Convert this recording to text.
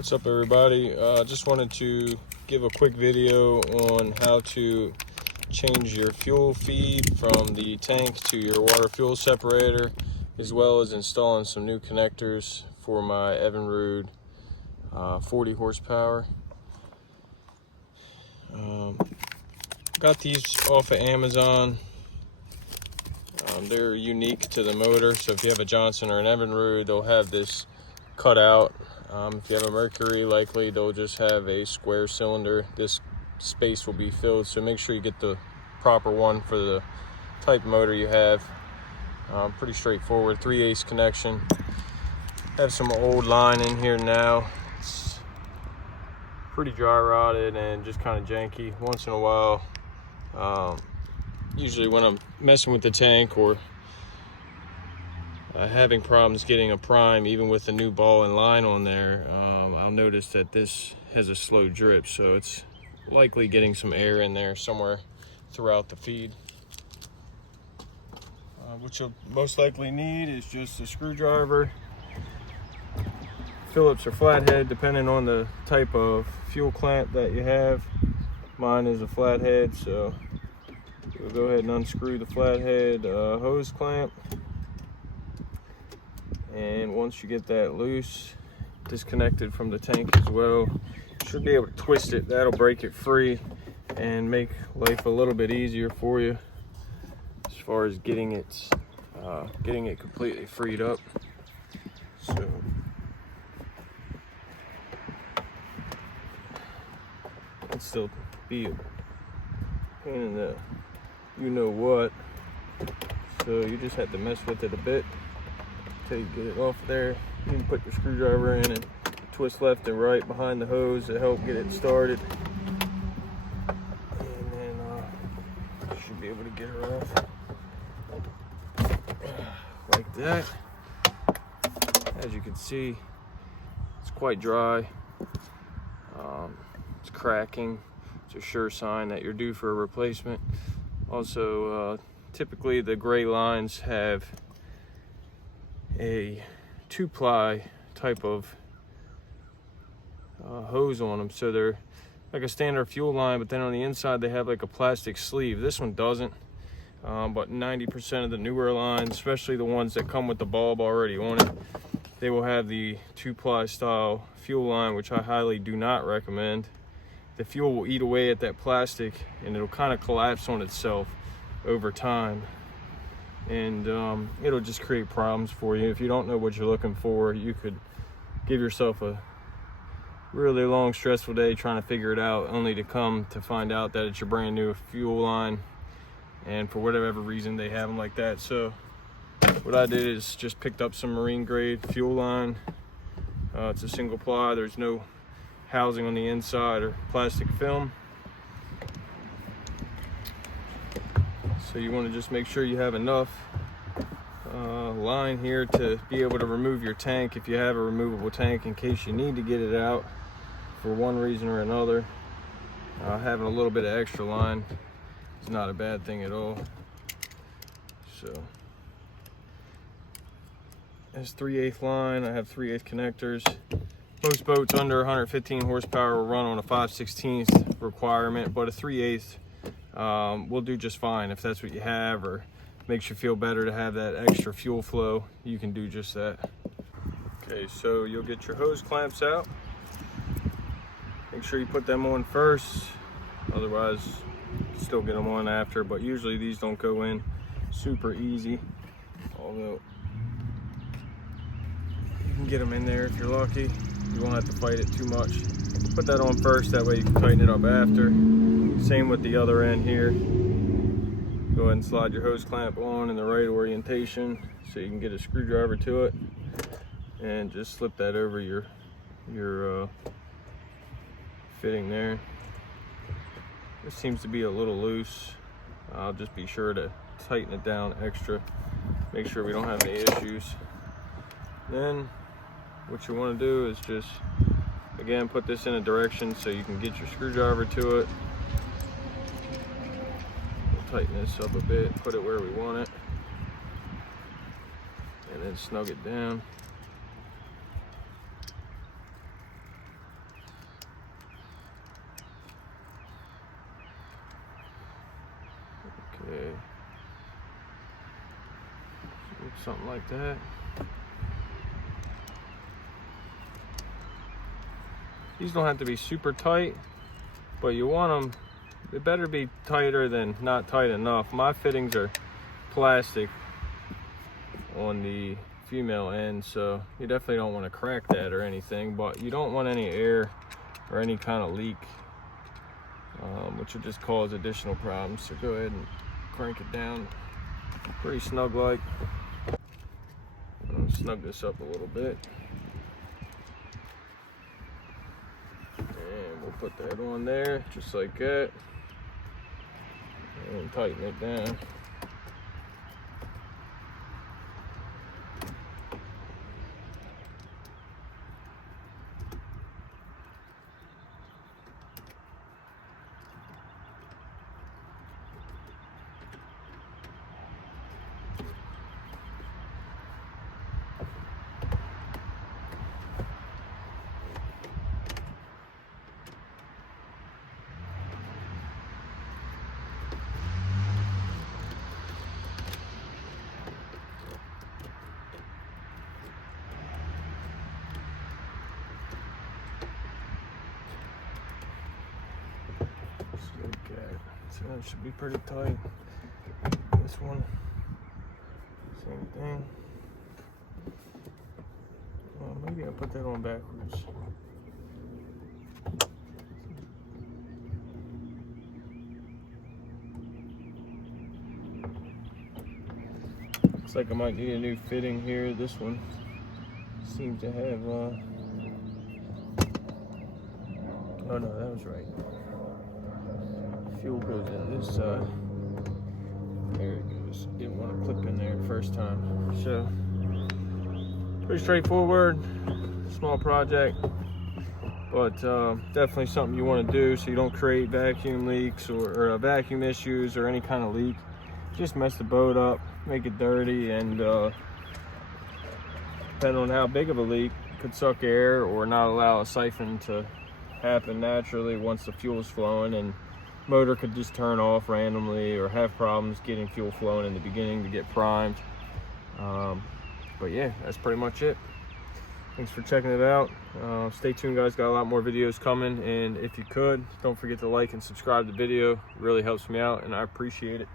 What's up, everybody? Just wanted to give a quick video on how to change your fuel feed from the tank to your water fuel separator, as well as installing some new connectors for my Evanrude 40 horsepower. Got these off of Amazon. They're unique to the motor, so if you have a Johnson or an Evanrude, they'll have this cut out. If you have a Mercury, likely they'll just have a square cylinder. This space will be filled, so make sure you get the proper one for the type of motor you have. Pretty straightforward, 3/8 connection. Have some old line in here now. It's pretty dry rotted and just kind of janky. Once in a while, usually when I'm messing with the tank or having problems getting a prime, even with the new ball and line on there, I'll notice that this has a slow drip, so it's likely getting some air in there somewhere throughout the feed. What you'll most likely need is just a screwdriver, Phillips or flathead, depending on the type of fuel clamp that you have. Mine is a flathead, so we'll go ahead and unscrew the flathead hose clamp. And once you get that loose, disconnected from the tank as well, you should be able to twist it. That'll break it free and make life a little bit easier for you as far as getting it completely freed up. So it'll still be a pain in the you know what, so you just have to mess with it a bit until you get it off there. You can put your screwdriver in and twist left and right behind the hose to help get it started, and then you should be able to get her off like that. As you can see, it's quite dry. It's cracking. It's a sure sign that you're due for a replacement. Also, typically the gray lines have a 2-ply type of hose on them, so they're like a standard fuel line, but then on the inside they have like a plastic sleeve. This one doesn't, but 90% of the newer lines, especially the ones that come with the bulb already on it, they will have the 2-ply style fuel line, which I highly do not recommend. The fuel will eat away at that plastic and it'll kind of collapse on itself over time, and it'll just create problems for you. If you don't know what you're looking for, you could give yourself a really long, stressful day trying to figure it out, only to come to find out that it's your brand new fuel line, and for whatever reason they have them like that. So what I did is just picked up some marine grade fuel line. It's a single ply. There's no housing on the inside or plastic film. So you want to just make sure you have enough line here to be able to remove your tank if you have a removable tank, in case you need to get it out for one reason or another. Having a little bit of extra line is not a bad thing at all. So it's 3/8 line. I have 3/8 connectors. Most boats under 115 horsepower will run on a 5/16 requirement, but a 3/8 will do just fine if that's what you have, or makes you feel better to have that extra fuel flow. You can do just that. Okay, so you'll get your hose clamps out. Make sure you put them on first, otherwise you can still get them on after, but usually these don't go in super easy, although you can get them in there if you're lucky. You won't have to fight it too much. Put that on first, that way you can tighten it up after. Same with the other end here. Go ahead and slide your hose clamp on in the right orientation so you can get a screwdriver to it, and just slip that over your fitting there. This seems to be a little loose. I'll just be sure to tighten it down extra, make sure we don't have any issues. Then what you want to do is just, again, put this in a direction so you can get your screwdriver to it. We'll tighten this up a bit, put it where we want it, and then snug it down. something like that. These don't have to be super tight, but you want them, it better be tighter than not tight enough. My fittings are plastic on the female end, so you definitely don't want to crack that or anything, but you don't want any air or any kind of leak, which will just cause additional problems. So go ahead and crank it down pretty snug like. I'll snug this up a little bit. And we'll put that on there just like that. And tighten it down. So that should be pretty tight. This one, same thing. Well, maybe I'll put that on backwards. Looks like I might need a new fitting here. This one seems to have, oh no, that was right. Fuel goes in this side. There it goes. Didn't want to clip in there first time. So, pretty straightforward, small project, but definitely something you want to do so you don't create vacuum leaks or vacuum issues or any kind of leak. Just mess the boat up, make it dirty, and depending on how big of a leak, could suck air or not allow a siphon to happen naturally once the fuel's flowing, and motor could just turn off randomly or have problems getting fuel flowing in the beginning to get primed. But yeah, that's pretty much it. Thanks for checking it out. Stay tuned, guys. Got a lot more videos coming, and if you could, don't forget to like and subscribe to the video. It really helps me out, and I appreciate it.